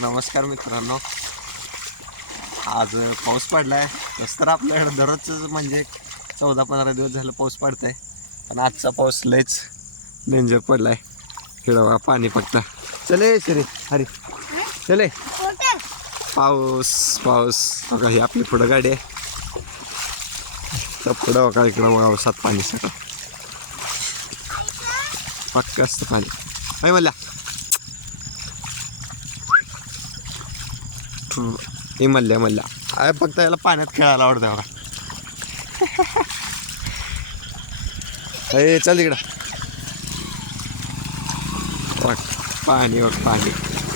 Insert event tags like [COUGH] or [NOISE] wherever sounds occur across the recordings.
नमस्कार मित्रांनो. आज पाऊस पडलाय. तसं तर आपल्याकडे दररोजच म्हणजे चौदा पंधरा दिवस झालं पाऊस पडत आहे पण आजचा पाऊस लयच डेंजर पडलाय. आहे बघा पाणी पडतं चले शरी हरी. चले पाऊस पाऊस. बघा ही आपली पुढं गाडी आहे. तर पुढं बघा इकडं पावसात पाणी सगळं. पक्क असतं पाणी. काय म्हणल्या हे मल्ल्या मल्ल्या. अरे फक्त याला पाण्यात खेळायला आवडतं बघा अरे [LAUGHS] चल इकडं. पाणी पाणी.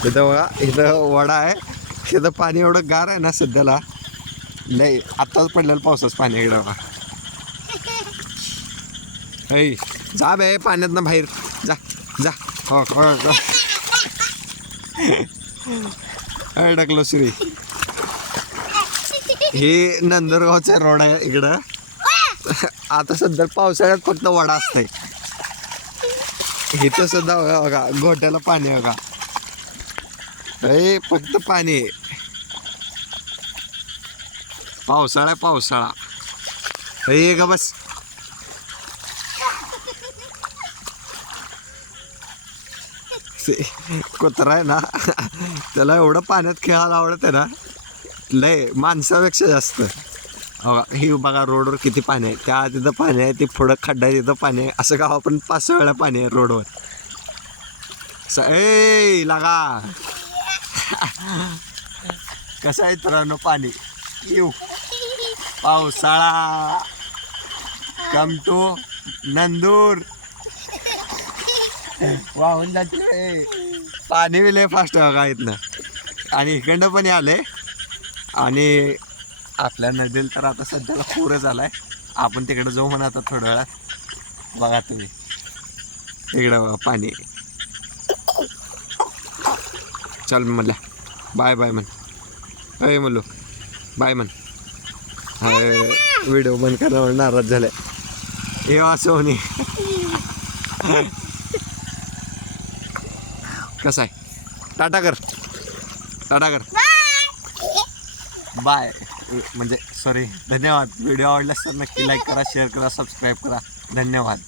इथं बघा इथं वडा आहे. इथं पाणी एवढं गार आहे ना सध्याला. लय आत्ताच पडलेलं पावसाचं पाणी इकडं बघा. [LAUGHS] ऐ जा बे पाण्यात ना बाहेर. जा जा. हो. हो, हो. [LAUGHS] काय टाकलं श्री? हे नंदुरगावचा रोड आहे इकडं. आता सध्या पावसाळ्यात फक्त वडा असतंय. इथं सुद्धा बघा बघा पाणी आहे बघा. हे फक्त पाणी आहे. पावसाळा आहे, पावसाळा. हे का बस. कुत्रा आहे ना त्याला एवढं पाण्यात खेळायला आवडतं ना लय माणसापेक्षा जास्त. ही बघा रोडवर किती पाणी आहे. त्या तिथं पाणी आहे ती पुढं खड्डा आहे तिथं पाणी आहे. असं गाव आपण पाच सहा वेळा पाणी आहे रोडवर. स- ए लागा. कसं आहे तर पाणी? येऊ. पावसाळा. कम टू नंदूर. वाहून जाते. पाणी बी लय फास्ट आहे बघा इथनं. आणि इकडनं पण आले आणि आपल्या नदीला तर आता सध्याला पूर झालाय. आपण तिकडे जाऊ म्हणा आता थोड्या वेळात. बघा तुम्ही. इकडं पाणी. चल म्हणला. बाय बाय म्हण. अय म्हणलो बाय म्हण. व्हिडिओ बंद करण्यावर नाराज झालाय हे असं होणे कसं आहे? टाटा कर. टाटा कर. बाय म्हणजे सॉरी धन्यवाद. व्हिडिओ आवडल्यास तर नक्की लाईक करा शेअर करा सबस्क्राईब करा. धन्यवाद.